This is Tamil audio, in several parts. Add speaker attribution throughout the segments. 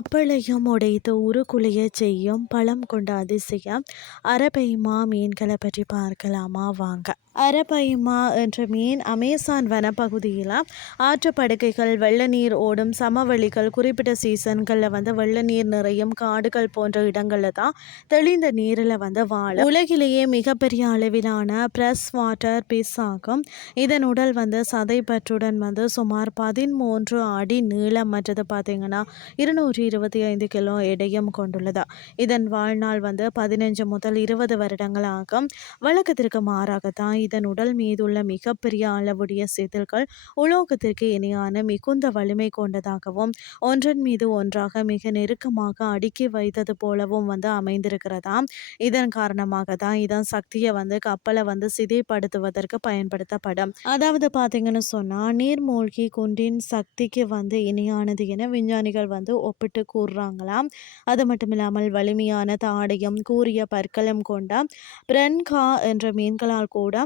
Speaker 1: கப்பலையும் உடைத்து உருக்குலைய செய்யும் பழம் கொண்ட அதிசயம். அரபைமா மீன்களை பற்றி பார்க்கலாமா? வாங்க. அரபைமா என்ற மீன் அமேசான் வனப்பகுதியில் ஆற்றுப்படுக்கைகள் வெள்ள நீர் ஓடும் சமவெளிகள் குறிப்பிட்ட சீசன்களில் வந்து வெள்ள நீர் நிறையும் காடுகள் போன்ற இடங்களில் தான் தெளிந்த நீரில் வந்து வாழும். உலகிலேயே மிகப்பெரிய அளவிலான ப்ரெஸ் வாட்டர் பிஸ் ஆகும். இதன் உடல் வந்து சதைப்பற்றுடன் வந்து சுமார் பதிமூன்று அடி நீளம் மற்றது பார்த்தீங்கன்னா இருநூற்றி இருபத்தி ஐந்து கிலோ எடையும் கொண்டுள்ளது. இதன் வாழ்நாள் வந்து பதினஞ்சு முதல் இருபது வருடங்கள் ஆகும் வழக்கத்திற்கு மாறாகத்தான் இதன் உடல் மீதுள்ள மிகப்பெரிய அளவுடைய செதில்கள் உலோகத்திற்கு இணையான மிகுந்த வலிமை கொண்டதாகவும் ஒன்றன் மீது ஒன்றாக மிக நெருக்கமாக அடுக்கி வைத்தது போலவும் வந்து அமைந்திருக்கிறதாம் இதன் காரணமாக தான் இதன் சக்தியை வந்து கப்பலை வந்து சிதைப்படுத்துவதற்கு பயன்படுத்தப்படும். அதாவது பார்த்தீங்கன்னு சொன்னால் நீர்மூழ்கி குண்டின் சக்திக்கு வந்து இணையானது என விஞ்ஞானிகள் வந்து ஒப்பிட்டு கூறுறாங்களாம் அது மட்டும் இல்லாமல் வலிமையான தாடையும் கூறிய பற்களும் கொண்ட பிரன்கா என்ற மீன்களால் கூட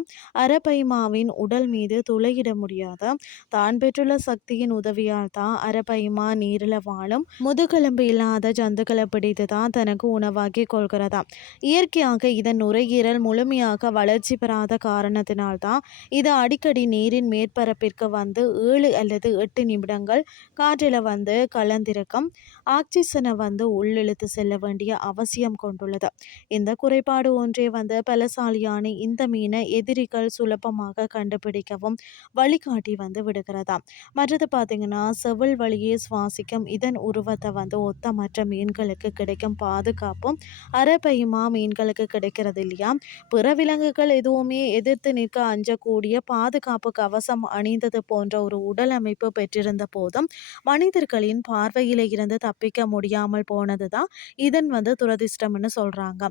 Speaker 1: அரபைமாவின் உடல் மீது துளையிட முடியாத தான் பெற்றுள்ள சக்தியின் உதவியால் தான் அரபைமா நீரில் வாழும். முதுகெலும்பு இல்லாத ஜந்துக்களை பிடித்து தான் தனக்கு உணவாக்கி கொள்கிறதாம். இயற்கையாக இதன் நுரையீரல் முழுமையாக வளர்ச்சி பெறாத காரணத்தினால் தான் இது அடிக்கடி நீரின் மேற்பரப்பிற்கு வந்து ஏழு அல்லது எட்டு நிமிடங்கள் காற்றில் வந்து கலந்திருக்கும். ஆக்சிஜனை வந்து உள்ளிழுத்து செல்ல வேண்டிய அவசியம் கொண்டுள்ளது. இந்த குறைபாடு ஒன்றே வந்து பலசாலியான இந்த மீனை எதிரிகள் சுலபமாக கண்டுபிடிக்கவும் வழிகாட்டி வந்து விடுகிறதாம். மற்றது பார்த்தீங்கன்னா செவில் வழியே சுவாசிக்கும் இதன் உருவத்தை வந்து ஒத்த மற்ற மீன்களுக்கு கிடைக்கும் பாதுகாப்பும் அரபையுமா மீன்களுக்கு கிடைக்கிறது இல்லையா? பிற விலங்குகள் எதுவுமே எதிர்த்து நிற்க அஞ்சக்கூடிய பாதுகாப்பு கவசம் அணிந்தது போன்ற ஒரு உடல் அமைப்பு பெற்றிருந்த போதும் மனிதர்களின் பார்வையில் இருந்து தப்பிக்க முடியாமல் போனது தான் இதன் வந்து துரதிர்ஷ்டம்னு சொல்கிறாங்க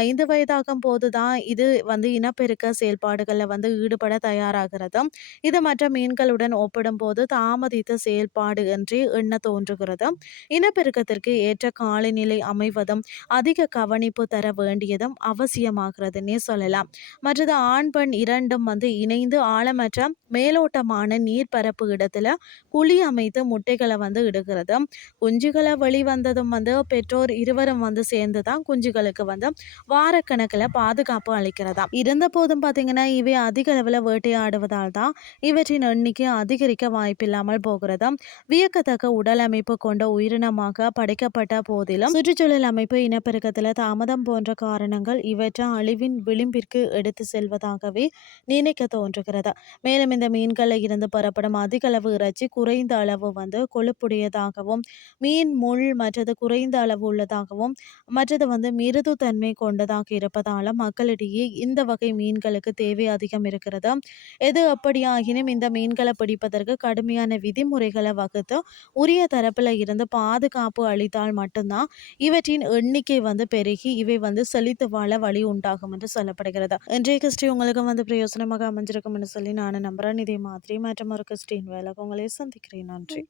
Speaker 1: ஐந்து வயதாகும் போது தான் இது வந்து இனப்பெருக்க செயல்பாடுகளில் வந்து ஈடுபட தயாராகிறது இது மற்ற மீன்களுடன் ஒப்பிடும்போது தாமதித்த செயல்பாடு என்று எண்ண தோன்றுகிறது இனப்பெருக்கத்திற்கு ஏற்ற காலநிலை அமைவதும் அதிக கவனிப்பு தர வேண்டியதும் அவசியமாகிறதுன்னே சொல்லலாம். மற்றது ஆண் பெண் இரண்டும் வந்து இணைந்து ஆழமற்ற மேலோட்டமான நீர்ப்பரப்பு இடத்துல குழி அமைத்து முட்டைகளை வந்து இடுகிறது குஞ்சுகளை வெளிவந்ததும் வந்து பெற்றோர் இருவரும் வந்து சேர்ந்து தான் குஞ்சுகளுக்கு வந்து வாரக்கணக்கில் பாதுகாப்பு அளிக்கிறதா இருந்த போதும் பார்த்தீங்கன்னா இவை அதிக அளவில் வேட்டையாடுவதால் தான் இவற்றின் எண்ணிக்கை அதிகரிக்க வாய்ப்பில்லாமல் போகிறது வியக்கத்தக்க உடல் அமைப்பு கொண்ட உயிரினமாக படைக்கப்பட்ட போதிலும் சுற்றுச்சூழல் அமைப்பு இனப்பெருக்கத்தில் தாமதம் போன்ற காரணங்கள் இவற்றை அழிவின் விளிம்பிற்கு எடுத்து செல்வதாகவே நினைக்க தோன்றுகிறது மேலும் இந்த மீன்களில் இருந்து பெறப்படும் அதிக அளவு இறைச்சி குறைந்த அளவு வந்து கொழுப்புடையதாகவும் மீன் முள் மற்றது குறைந்த அளவு உள்ளதாகவும் மற்றது வந்து மிருது தன்மை கொண்டதாக இருப்பதால மக்களிடையே இந்த வகை மீன்களுக்கு தேவை அதிகம் இருக்கிறது. எது அப்படியாகினும் இந்த மீன்களை பிடிப்பதற்கு கடுமையான விதிமுறைகளை வகுத்து உரிய தரப்பில் இருந்து பாதுகாப்பு அளித்தால் மட்டும்தான் இவற்றின் எண்ணிக்கை வந்து பெருகி இவை வந்து செழித்து வாழ வழி உண்டாகும் என்று சொல்லப்படுகிறது. இன்றைய கிறிஸ்டி உங்களுக்கு வந்து பிரயோசனமாக அமைஞ்சிருக்கும் என்று சொல்லி நான் நம்புறேன். இதே மாதிரி மற்றும் ஒரு கிறிஸ்டின் வேலை உங்களை சந்திக்கிறேன். நன்றி.